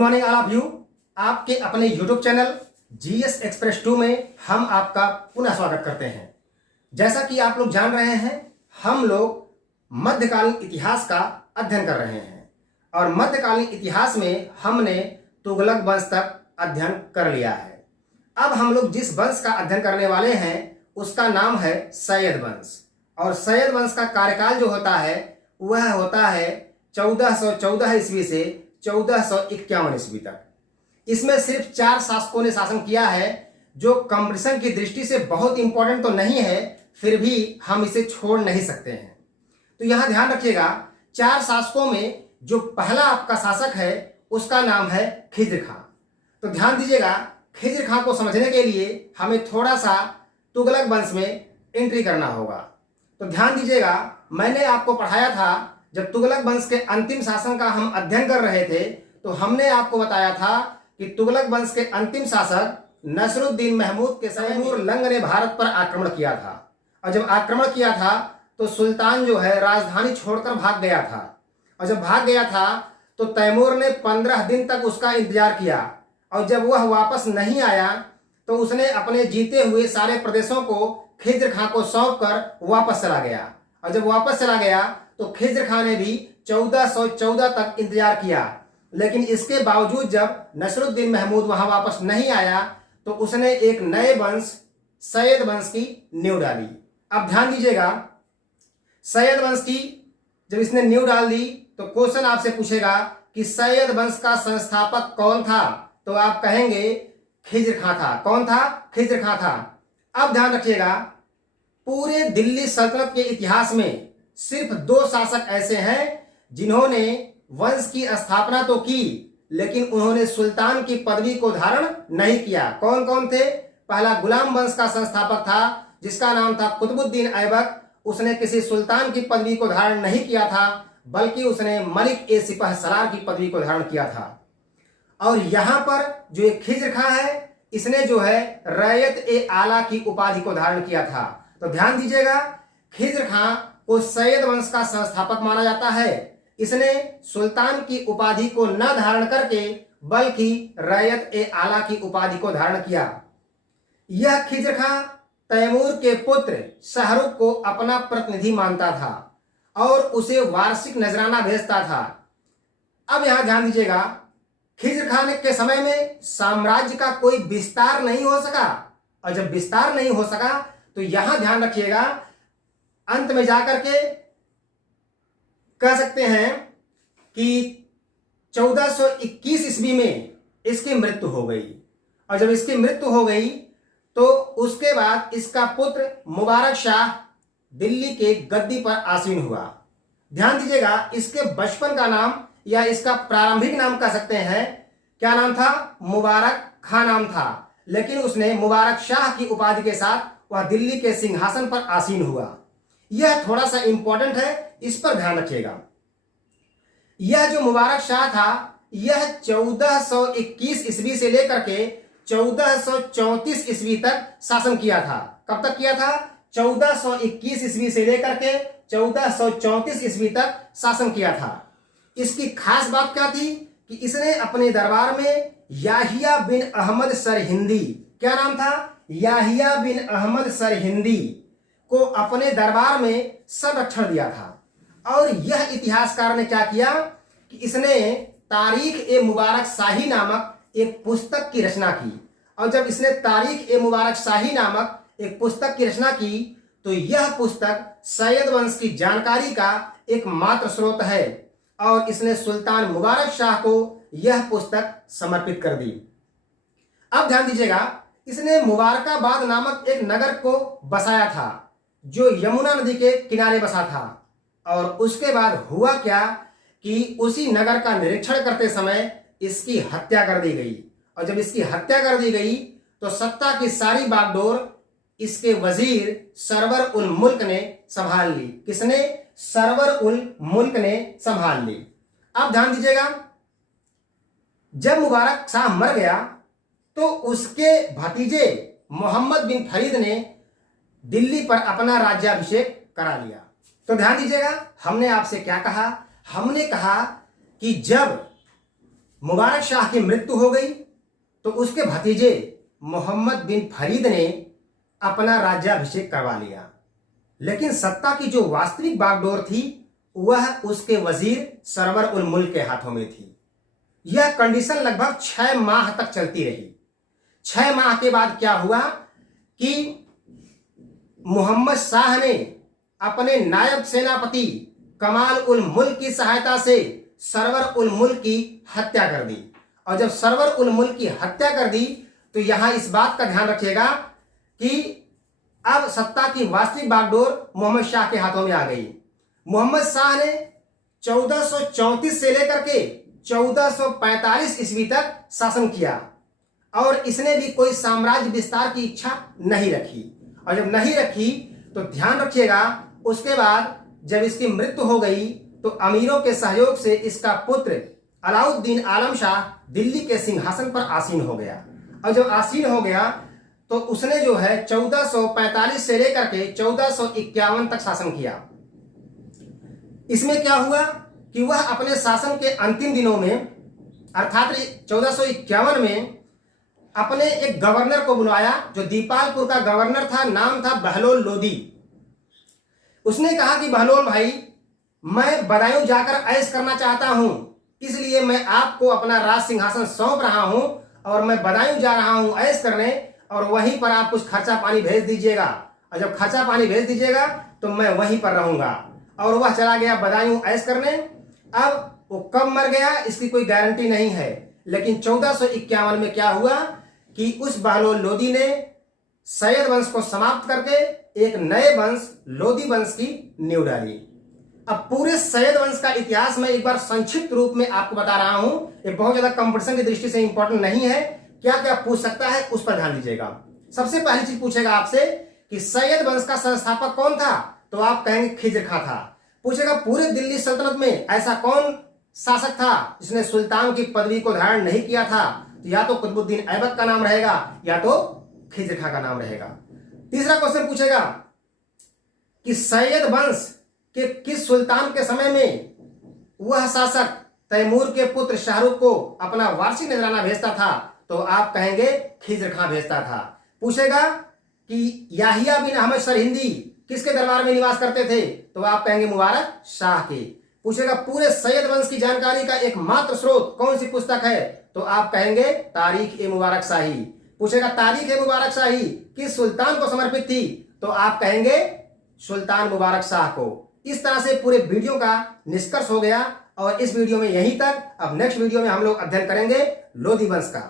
Morning all of you. आपके अपने YouTube channel GS express 2 में हम आपका पुनः स्वागत करते हैं। जैसा कि आप लोग जान रहे हैं, हम लोग मध्यकालीन इतिहास का अध्ययन कर रहे हैं और मध्यकालीन इतिहास में हमने तुगलक वंश तक अध्ययन कर लिया है। अब हम लोग जिस वंश का अध्ययन करने वाले हैं उसका नाम है सैयद वंश, और सैयद वंश का कार्यकाल जो होता है वह होता है 1414 ईस्वी से 1451 ईस्वी तक। इसमें सिर्फ 4 शासकों ने शासन किया है, जो कंपटीशन की दृष्टि से बहुत इंपॉर्टेंट तो नहीं है, फिर भी हम इसे छोड़ नहीं सकते हैं। तो यहां ध्यान रखिएगा, 4 शासकों में जो पहला आपका शासक है उसका नाम है खिज्र खां। तो ध्यान दीजिएगा, खिज्र खां को समझने के लिए हमें थोड़ा सा तुगलक वंश में एंट्री करना होगा। तो ध्यान दीजिएगा, मैंने आपको पढ़ाया था, जब तुगलक वंश के अंतिम शासन का हम अध्ययन कर रहे थे तो हमने आपको बताया था कि तुगलक वंश के अंतिम शासक नसरुद्दीन महमूद के तैमूर लंग ने भारत पर आक्रमण किया था। और जब आक्रमण किया था तो सुल्तान जो है राजधानी छोड़कर भाग गया था, और जब भाग गया था तो तैमूर ने 15 दिन तक उसका इंतजार किया, और जब वह वापस नहीं आया तो उसने अपने जीते हुए सारे प्रदेशों को खिज्र खां को सौंप कर वापस चला गया। और जब वापस चला गया तो खिज्र खां ने भी 1414 तक इंतजार किया, लेकिन इसके बावजूद जब नसरुद्दीन महमूद वहां वापस नहीं आया तो उसने एक नए वंश सैयद वंश की नींव डाली। अब ध्यान दीजिएगा, सैयद वंश की जब इसने नींव डाल दी तो क्वेश्चन आपसे पूछेगा कि सैयद वंश का संस्थापक कौन था, तो आप कहेंगे खिज्र खां था। कौन था? खिज्र खां था। अब ध्यान रखिएगा, पूरे दिल्ली सल्तनत के इतिहास में सिर्फ 2 शासक ऐसे हैं जिन्होंने वंश की स्थापना तो की, लेकिन उन्होंने सुल्तान की पदवी को धारण नहीं किया। कौन कौन थे? पहला गुलाम वंश का संस्थापक था जिसका नाम था कुतुबुद्दीन ऐबक। उसने किसी सुल्तान की पदवी को धारण नहीं किया था, बल्कि उसने मलिक ए सिपह सलार की पदवी को धारण किया था। और यहां पर जो एक खिज्र खां है, इसने जो है रैयत ए आला की उपाधि को धारण किया था। तो ध्यान दीजिएगा, खिज्र खां को सैयद वंश का संस्थापक माना जाता है। इसने सुल्तान की उपाधि को न धारण करके बल्कि रैयत ए आला की उपाधि को धारण किया। यह खिज्र खां तैमूर के पुत्र शाहरुख को अपना प्रतिनिधि मानता था और उसे वार्षिक नजराना भेजता था। अब यहां ध्यान दीजिएगा, खिज्र खां के समय में साम्राज्य का कोई विस्तार नहीं हो सका, और जब विस्तार नहीं हो सका तो यहां ध्यान रखिएगा, अंत में जाकर के कह सकते हैं कि 1421 ईस्वी में इसकी मृत्यु हो गई। और जब इसकी मृत्यु हो गई तो उसके बाद इसका पुत्र मुबारक शाह दिल्ली के गद्दी पर आसीन हुआ। ध्यान दीजिएगा, इसके बचपन का नाम या इसका प्रारंभिक नाम कह सकते हैं, क्या नाम था? मुबारक खां नाम था, लेकिन उसने मुबारक शाह की उपाधि के साथ वह दिल्ली के सिंहासन पर आसीन हुआ। यह थोड़ा सा इंपॉर्टेंट है, इस पर ध्यान रखिएगा। यह जो मुबारक शाह था, यह 1421 ईस्वी से लेकर के 1434 ईस्वी तक शासन किया था। कब तक किया था? 1421 ईस्वी से लेकर के 1434 ईस्वी तक शासन किया था। इसकी खास बात क्या थी कि इसने अपने दरबार में याहिया बिन अहमद सरहिंदी, क्या नाम था? याहिया बिन अहमद सरहिंदी को अपने दरबार में संरक्षण दिया था। और यह इतिहासकार ने क्या किया कि इसने तारीख ए मुबारक शाही नामक एक पुस्तक की रचना की। और जब इसने तारीख ए मुबारक शाही नामक एक पुस्तक की रचना की तो यह पुस्तक सैयद वंश की जानकारी का एक मात्र स्रोत है, और इसने सुल्तान मुबारक शाह को यह पुस्तक समर्पित कर दी। अब ध्यान दीजिएगा, इसने मुबारकाबाद नामक एक नगर को बसाया था जो यमुना नदी के किनारे बसा था। और उसके बाद हुआ क्या कि उसी नगर का निरीक्षण करते समय इसकी हत्या कर दी गई। और जब इसकी हत्या कर दी गई तो सत्ता की सारी बागडोर इसके वजीर सरवर उल मुल्क ने संभाल ली। किसने? सरवर उल मुल्क ने संभाल ली। अब ध्यान दीजिएगा, जब मुबारक शाह मर गया तो उसके भतीजे मोहम्मद बिन फरीद ने दिल्ली पर अपना राज्याभिषेक करा लिया। तो ध्यान दीजिएगा, हमने आपसे क्या कहा? हमने कहा कि जब मुबारक शाह की मृत्यु हो गई तो उसके भतीजे मोहम्मद बिन फरीद ने अपना राज्याभिषेक करवा लिया। लेकिन सत्ता की जो वास्तविक बागडोर थी वह उसके वजीर सरवर उल मुल्क के हाथों में थी। यह कंडीशन लगभग 6 माह तक चलती रही। 6 माह के बाद क्या हुआ कि मोहम्मद शाह ने अपने नायब सेनापति कमाल उल मुल्क की सहायता से सरवर उल मुल्क की हत्या कर दी। और जब सरवर उल मुल्क की हत्या कर दी तो यहां इस बात का ध्यान रखिएगा कि अब सत्ता की वास्तविक बागडोर मोहम्मद शाह के हाथों में आ गई। मोहम्मद शाह ने 1434 से लेकर के 1445 ईस्वी तक शासन किया और इसने भी कोई साम्राज्य विस्तार की इच्छा नहीं रखी। और जब नहीं रखी तो ध्यान रखिएगा उसके बाद जब इसकी मृत्यु हो गई तो अमीरों के सहयोग से इसका पुत्र अलाउद्दीन आलम शाह दिल्ली के सिंहासन पर आसीन हो गया। और जब आसीन हो गया तो उसने जो है 1445 से लेकर के 1451 तक शासन किया। इसमें क्या हुआ कि वह अपने शासन के अंतिम दिनों में अर्थात 1451 में अपने एक गवर्नर को बुलाया जो दीपालपुर का गवर्नर था, नाम था बहलोल लोदी। उसने कहा कि बहलोल भाई, मैं बदायूं जाकर ऐश करना चाहता हूं, इसलिए मैं आपको अपना राज सिंहासन सौंप रहा हूं और मैं बदायूं जा रहा हूं ऐश करने, और वहीं पर आप कुछ खर्चा पानी भेज दीजिएगा। और जब खर्चा पानी भेज दीजिएगा तो मैं वहीं पर रहूंगा। और वह चला गया बदायूं ऐश करने। अब वो कब मर गया इसकी कोई गारंटी नहीं है, लेकिन 1451 में क्या हुआ कि उस बहलोल लोदी ने सैयद वंश को समाप्त करके एक नए वंश लोदी वंश की नींव डाली। अब पूरे सैयद वंश का इतिहास मैं एक बार संक्षिप्त रूप में आपको बता रहा हूं। ये बहुत ज्यादा कंपटीशन की दृष्टि से इंपॉर्टेंट नहीं है। क्या क्या पूछ सकता है उस पर ध्यान दीजिएगा। सबसे पहली चीज पूछेगा आपसे कि सैयद वंश का संस्थापक कौन था, तो आप कहेंगे खिज्र खां था। पूछेगा पूरे दिल्ली सल्तनत में ऐसा कौन शासक था जिसने सुल्तान की पदवी को धारण नहीं किया था, तो या तो कुतुबुद्दीन ऐबक का नाम रहेगा या तो खिज्र खां का नाम रहेगा। तीसरा क्वेश्चन पूछेगा कि सैयद वंश के किस सुल्तान के समय में वह शासक तैमूर के पुत्र शाहरुख को अपना वार्षिक नजराना भेजता था, तो आप कहेंगे खिज्र खां भेजता था। पूछेगा कि याहिया बिन अहमद सरहिंदी किसके दरबार में निवास करते थे, तो आप कहेंगे मुबारक शाह के। पूछेगा पूरे सैयद वंश की जानकारी का एकमात्र स्रोत कौन सी पुस्तक है, तो आप कहेंगे तारीख ए मुबारक शाही। पूछेगा तारीख ए मुबारक शाही किस सुल्तान को समर्पित थी, तो आप कहेंगे सुल्तान मुबारक शाह को। इस तरह से पूरे वीडियो का निष्कर्ष हो गया और इस वीडियो में यहीं तक। अब नेक्स्ट वीडियो में हम लोग अध्ययन करेंगे लोदी वंश का।